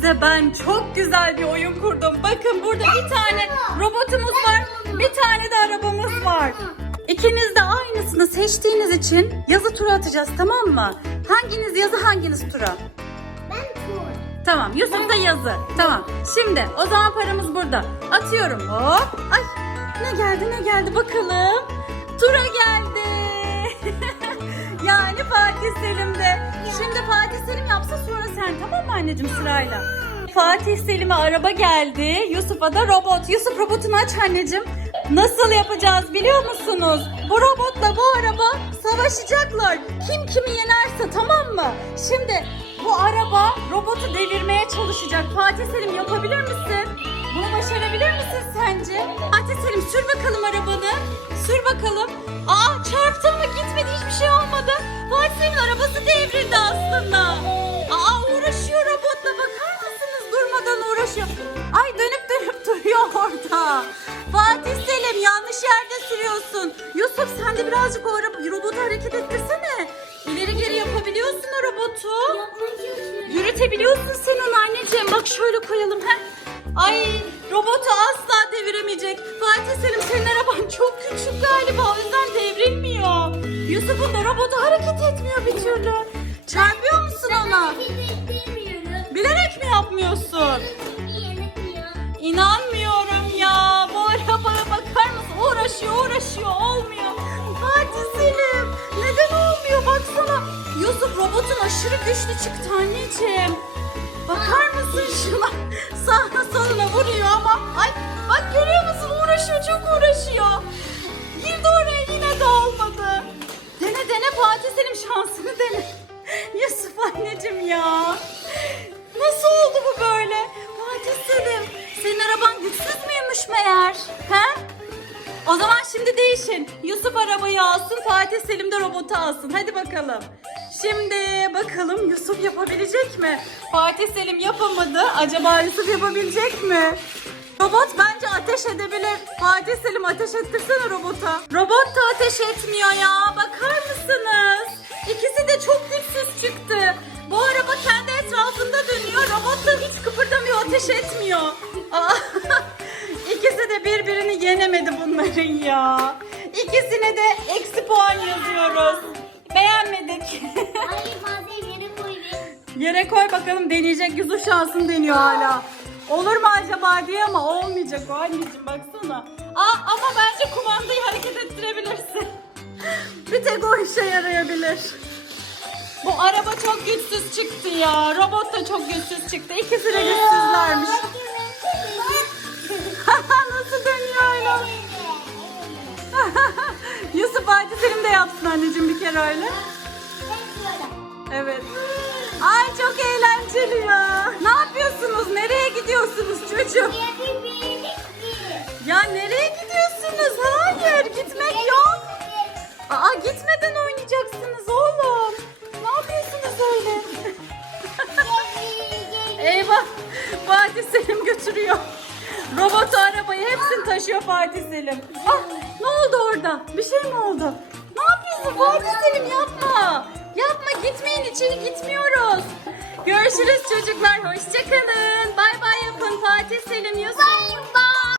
size ben çok güzel bir oyun kurdum. Bakın burada bir tane robotumuz var. Bir tane de arabamız var. İkiniz de aynısını seçtiğiniz için yazı tura atacağız tamam mı? Hanginiz yazı hanginiz tura? Ben tur. Tamam Yusuf da yazı. Tamam. Şimdi o zaman paramız burada. Atıyorum. Hop. Ay ne geldi ne geldi bakalım. Tura geldi. yani Fatih Selim de. Şimdi Fatih Selim yapsa mı anneciğim sırayla? Fatih Selim'e araba geldi. Yusuf'a da robot. Yusuf robotunu aç anneciğim. Nasıl yapacağız biliyor musunuz? Bu robotla bu araba savaşacaklar. Kim kimi yenerse tamam mı? Şimdi bu araba robotu devirmeye çalışacak. Fatih Selim yapabilir misin? Bunu başarabilir misin sence? Fatih Selim sür bakalım arabanı. Sür bakalım. Aa çarptın mı? Gitmedi hiçbir şey olmadı. Fatih Selim'in arabası devrildi aslında. Yanlış yerde sürüyorsun. Yusuf sen de birazcık o robotu hareket ettirsene. İleri geri yapabiliyorsun o robotu. Yürütebiliyorsun sen onu anneciğim. Bak şöyle koyalım. Heh. Ay robotu asla deviremeyecek. Fatih Selim senin araban çok küçük galiba. O yüzden devrilmiyor. Yusuf'un da robotu hareket etmiyor bir türlü. Çarpıyor musun ona? Bilerek mi yapmıyorsun? Uğraşıyor uğraşıyor olmuyor. Fatih Selim neden olmuyor baksana. Yusuf robotun aşırı güçlü çıktı anneciğim. Bakar mısın şuna? Sağına soluna vuruyor ama. Ay bak görüyor musun uğraşıyor çok uğraşıyor. Girdi oraya yine de olmadı. Dene dene Fatih Selim şansını dene. Yusuf anneciğim ya. Nasıl oldu bu böyle? Fatih Selim, senin araban güçsüz müymüş meğer? O zaman şimdi değişin. Yusuf arabayı alsın, Fatih Selim de robotu alsın. Hadi bakalım. Şimdi bakalım Yusuf yapabilecek mi? Fatih Selim yapamadı. Acaba Yusuf yapabilecek mi? Robot bence ateş edebilir. Fatih Selim ateş ettirsene robota. Robot da ateş etmiyor ya. Bakar mısınız? İkisi de çok güçsüz çıktı. Bu araba kendi etrafında dönüyor. Robot da hiç kıpırdamıyor, ateş etmiyor. Aa, İkisi de birbirini yenemedi bunların ya. İkisine de eksi puan yazıyoruz. Beğenmedik. Hayır bazen yere koyayım. Yere koy bakalım deneyecek Yusuf şansını deniyor hala. Olur mu acaba diye ama olmayacak o anneciğim baksana. Aa, ama bence kumandayı hareket ettirebilirsin. Bir tek o işe yarayabilir. Bu araba çok güçsüz çıktı ya. Robot da çok güçsüz çıktı. İkisi de güçsüzlermiş. Nasıl dönüyor öyle? Yusuf Fatih Selim de yapsın anneciğim bir kere öyle. Evet. Ay çok eğlenceli ya. Ne yapıyorsunuz? Nereye gidiyorsunuz çocuğum? Ya nereye gidiyorsunuz? Hayır gitmek yok. Aa gitmeden oynayacaksınız oğlum. Ne yapıyorsunuz öyle? Eyvah. Fatih Selim götürüyor. Robotu arabayı hepsini taşıyor Fatih Selim. Ah, ne oldu orada? Bir şey mi oldu? Ne yapıyorsun Fatih Selim yapma. Yapma gitmeyin içeri gitmiyoruz. Görüşürüz çocuklar. Hoşçakalın. Bay bay yapın Fatih Selim Yusuf.